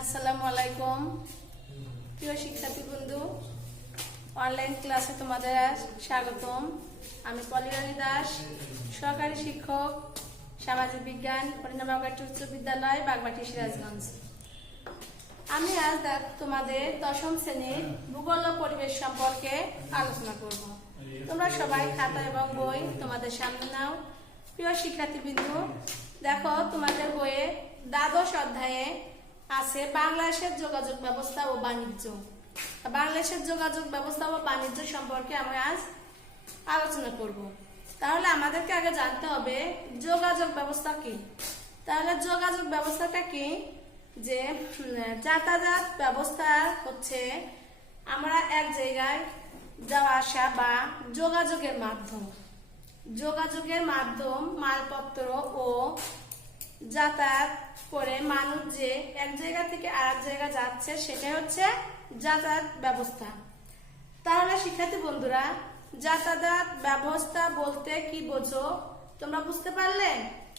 আসসালামু আলাইকুম প্রিয় শিক্ষার্থী বন্ধু, অনলাইন ক্লাসে তোমাদের স্বাগতম। আমি পলিরানী দাস, সহকারী শিক্ষক, সামাজিক বিজ্ঞান, হরিণা বাগবাটি উচ্চ বিদ্যালয়, বাগবাটি, সিরাজগঞ্জ। আমি আজ তোমাদের দশম শ্রেণীর ভূগোল ও পরিবেশ সম্পর্কে আলোচনা করব। তোমরা সবাই খাতা এবং বই তোমাদের সামনে নাও। প্রিয় শিক্ষার্থী বিন্দু, দেখো তোমাদের বইয়ে দ্বাদশ অধ্যায়ে আছে বাংলাদেশের যোগাযোগ ব্যবস্থা ও বাণিজ্য। বাংলাদেশের যোগাযোগ ব্যবস্থা ও বাণিজ্য সম্পর্কে আমি আজ আলোচনা করব। তাহলে আমাদেরকে আগে জানতে হবে যোগাযোগ ব্যবস্থা কি। তাহলে যোগাযোগ ব্যবস্থাটা কি? যে যাতায়াত ব্যবস্থা হচ্ছে আমরা এক জায়গায় যাওয়া আসা বা যোগাযোগের মাধ্যম। যোগাযোগের মাধ্যম মালপত্র ও যাতায়াত করে মানুষ যে এক জায়গা থেকে আরেক জায়গা যাচ্ছে, সেটাই হচ্ছে যাতায়াত ব্যবস্থা। তাহলে শিক্ষার্থী বন্ধুরা, যাতায়াত ব্যবস্থা বলতে কি বোঝো তোমরা বুঝতে পারলে?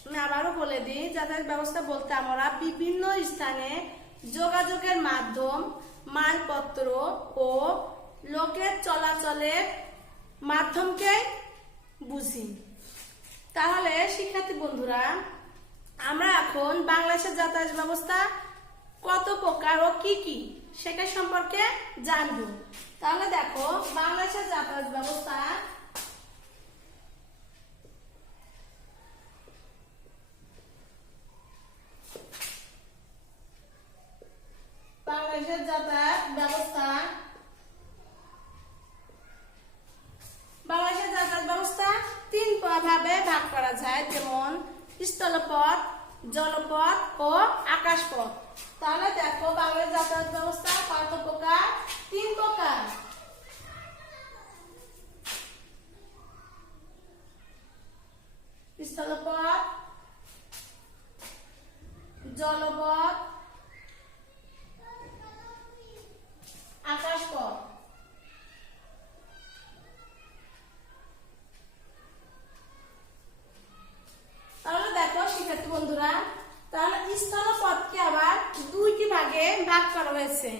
আমি আবারও বলে দিই, যাতায়াত ব্যবস্থা বলতে আমরা বিভিন্ন স্থানে যোগাযোগের মাধ্যম, মালপত্র ও লোকের চলাচলের মাধ্যমকে বুঝি। তাহলে শিক্ষার্থী বন্ধুরা, আমরা এখন বাংলাদেশের যাতায়াত ব্যবস্থা কত প্রকার ও কি কি সেটা সম্পর্কে জানবো। তাহলে দেখো, বাংলাদেশের যাতায়াত ব্যবস্থা তিন ভাবে ভাগ করা যায়, যেমন স্থলপথ, জলপথ ও আকাশপথ। তাহলে দেখো, বাংলাদেশ যাতায়াত ব্যবস্থা কত প্রকার? তিন প্রকার। স্থলপথ, জলপথ, আকাশপথ। তাহলে দেখো শিক্ষার্থী বন্ধুরা, তাহলে স্থলপথকে আবার দুইটি ভাগে ভাগ করা হয়েছে।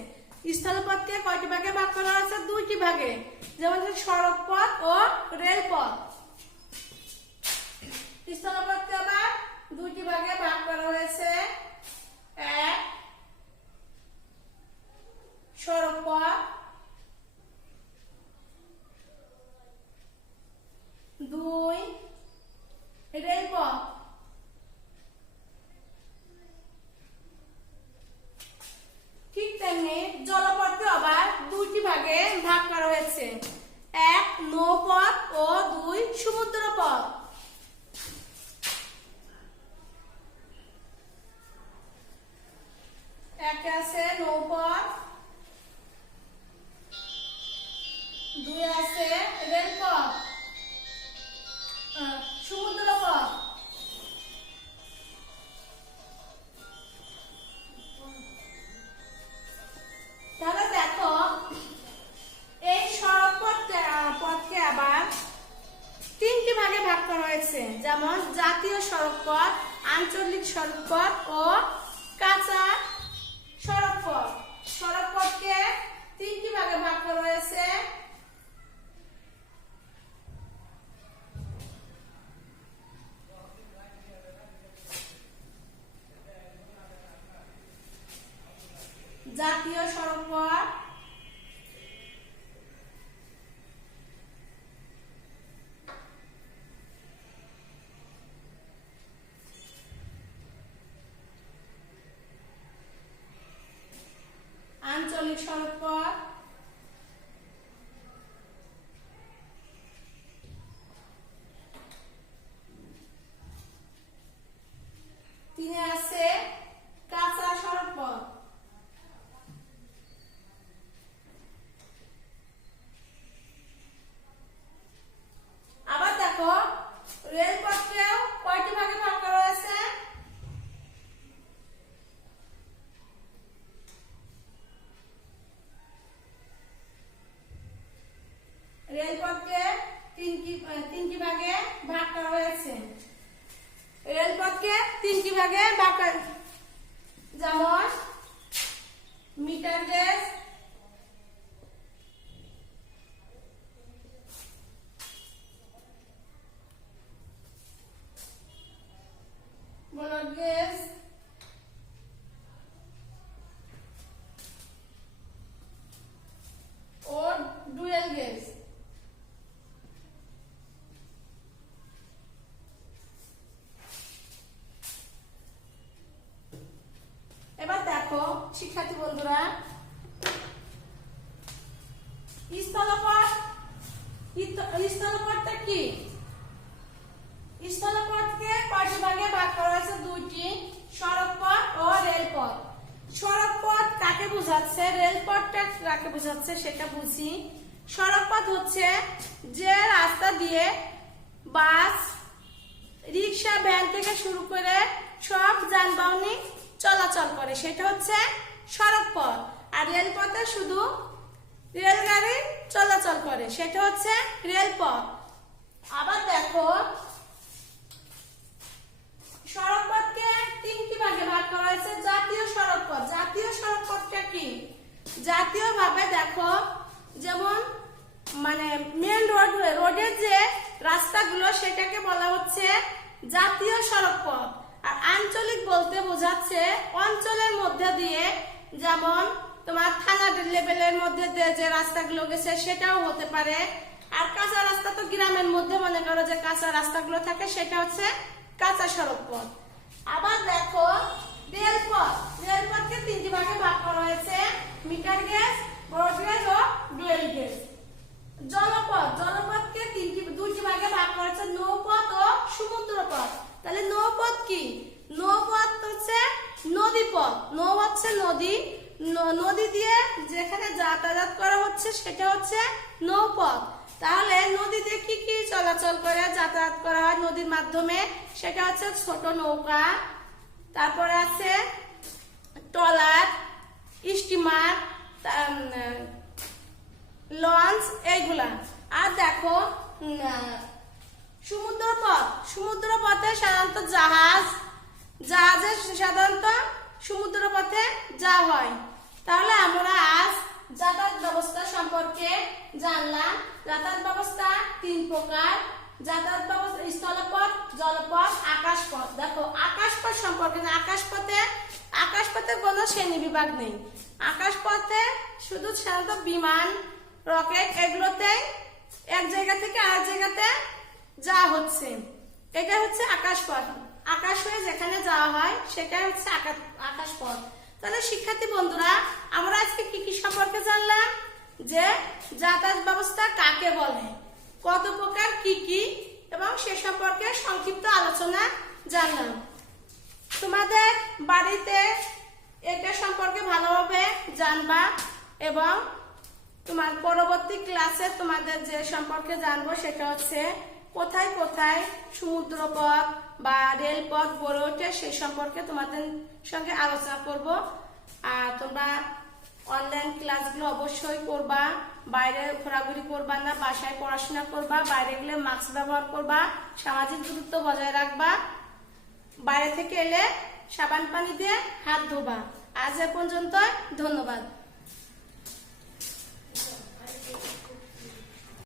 স্থলপথকে কয়টি ভাগে ভাগ করা হয়েছে? দুইটি ভাগে, যেমন সড়ক পথ ও রেলপথ। স্থলপথকে আবার দুইটি ভাগে ভাগ করা হয়েছে, এক সড়ক পথ, দুই রেলপথ। ঠিক তেমনি জলপথকে আবার দুইটি ভাগে ভাগ করা হয়েছে, এক নৌপথ ও দুই সমুদ্র পথ। এক আছে নৌপথ, দুই আছে রেলপথ, সমুদ্র পথ। তাহলে দেখো, এই সড়ক পথকে আবার তিনটি ভাগে ভাগ করা হয়েছে, যেমন জাতীয় সড়ক পথ, আঞ্চলিক সড়ক পথ ও কাঁচা সড়ক পথ। সড়ক পথকে তিনটি ভাগে ভাগ করা হয়েছে, জাতীয় সড়ক পথ, আঞ্চলিক সড়ক পথ, তিনে আছে কাঁচা সড়ক পথ। আবার দেখো, রেলপথকেও কয়টি ভাগে ভাগ করা হয়েছে? শিক্ষার্থী বন্ধুরা, স্থলপথ স্থলপথটা কি? স্থলপথকে কয়টি ভাগে ভাগ করা হয়েছে? দুইটি, সড়ক পথ ও রেলপথ। সড়ক পথ কাকে বোঝাচ্ছে, রেলপথটা কাকে বোঝাচ্ছে সেটা বুঝি। সড়ক পথ হচ্ছে যে রাস্তা দিয়ে বাস, রিক্সা, ভ্যান থেকে শুরু করে সব যানবাহনই চলাচল করে, সেটা হচ্ছে সড়ক পথ। আর রেলপথে শুধু রেলগাড়ি চলাচল করে, সেটা হচ্ছে রেলপথ। আবার দেখো, সড়ক পথকে তিনটি ভাগে ভাগ করা হয়েছে। জাতীয় সড়ক পথ। জাতীয় সড়ক পথটা কি? জাতীয় ভাবে দেখো, যেমন মানে মেন রোডের যে রাস্তাগুলো সেটাকে বলা হচ্ছে জাতীয় সড়ক পথ। আর আঞ্চলিক বলতে বোঝাচ্ছে অঞ্চলের মধ্যে দিয়ে, যেমন তোমার থানা লেভেলের মধ্যে দিয়ে যে রাস্তাগুলো গেছে সেটাও হতে পারে। আর কাঁচা রাস্তা তো গ্রামের মধ্যে মনে করো যে কাঁচা রাস্তাগুলো থাকে, সেটা হচ্ছে কাঁচা সড়ক পথ। আবার দেখো রেলপথ। রেলপথকে তিনটি ভাগে ভাগ করা হয়েছে, মিটার গেজ, ব্রড গেজ ও ডুয়েল গেজ। জলপথ। জলপথকে দুইটি ভাগে ভাগ করা হয়েছে, নৌপথ ও সমুদ্র পথ। তাহলে নৌপথ কি? নৌপথ হচ্ছে নদী পথ। নৌ হচ্ছে নদী, নদী দিয়ে যেখানে যাতায়াত করা হচ্ছে সেটা হচ্ছে নৌপথ। তাহলে নদীতে কি কি চলাচল করে যাতায়াত করা হয় নদীর মাধ্যমে, সেটা হচ্ছে ছোট নৌকা, তারপরে আছে ট্রলার, স্টিমার, লঞ্চ, এইগুলা। আর দেখো সমুদ্র পথ। সমুদ্র পথে সাধারণত জাহাজে সাধারণত সমুদ্র পথে যাওয়া হয়। তাহলে আমরা আজ যাতায়াত ব্যবস্থা সম্পর্কে জানলাম। যাতায়াত ব্যবস্থা তিন প্রকার। যাতায়াত ব্যবস্থা স্থলপথ, জলপথ, আকাশপথ। দেখো আকাশপথ সম্পর্কে, আকাশপথে কোনো শ্রেণী বিভাগ নেই। আকাশপথে শুধু সাধারণত বিমান, রকেট, এগুলোতে এক জায়গা থেকে আরেক জায়গাতে যাওয়া হচ্ছে, এটা হচ্ছে আকাশপথ। আকাশ হয়ে যেখানে যাওয়া হয় সেটা হচ্ছে আকাশপথ। তাহলে শিক্ষার্থী বন্ধুরা, আমরা আজকে কি কি সম্পর্কে জানলাম? যে যাতায়াত ব্যবস্থা কাকে বলে, কত প্রকার, কি কি, এবং সে সম্পর্কে সংক্ষিপ্ত আলোচনা জানলাম। তোমাদের বাড়িতে এটা সম্পর্কে ভালোভাবে জানবা এবং তোমার পরবর্তী ক্লাসে তোমাদের যে সম্পর্কে জানবো সেটা হচ্ছে কোথায় কোথায় সমুদ্রপথ বা রেলপথ গড়ে ওঠে, সেই সম্পর্কে তোমাদের সঙ্গে আলোচনা করব। আর তোমরা অনলাইন ক্লাসগুলো অবশ্যই করবা, বাইরে ঘোরাঘুরি করবা না, বাসায় পড়াশোনা করবা, বাইরে গেলে মাস্ক ব্যবহার করবা, সামাজিক দূরত্ব বজায় রাখবা, বাইরে থেকে এলে সাবান পানি দিয়ে হাত ধোবা। আজ এ পর্যন্ত, ধন্যবাদ।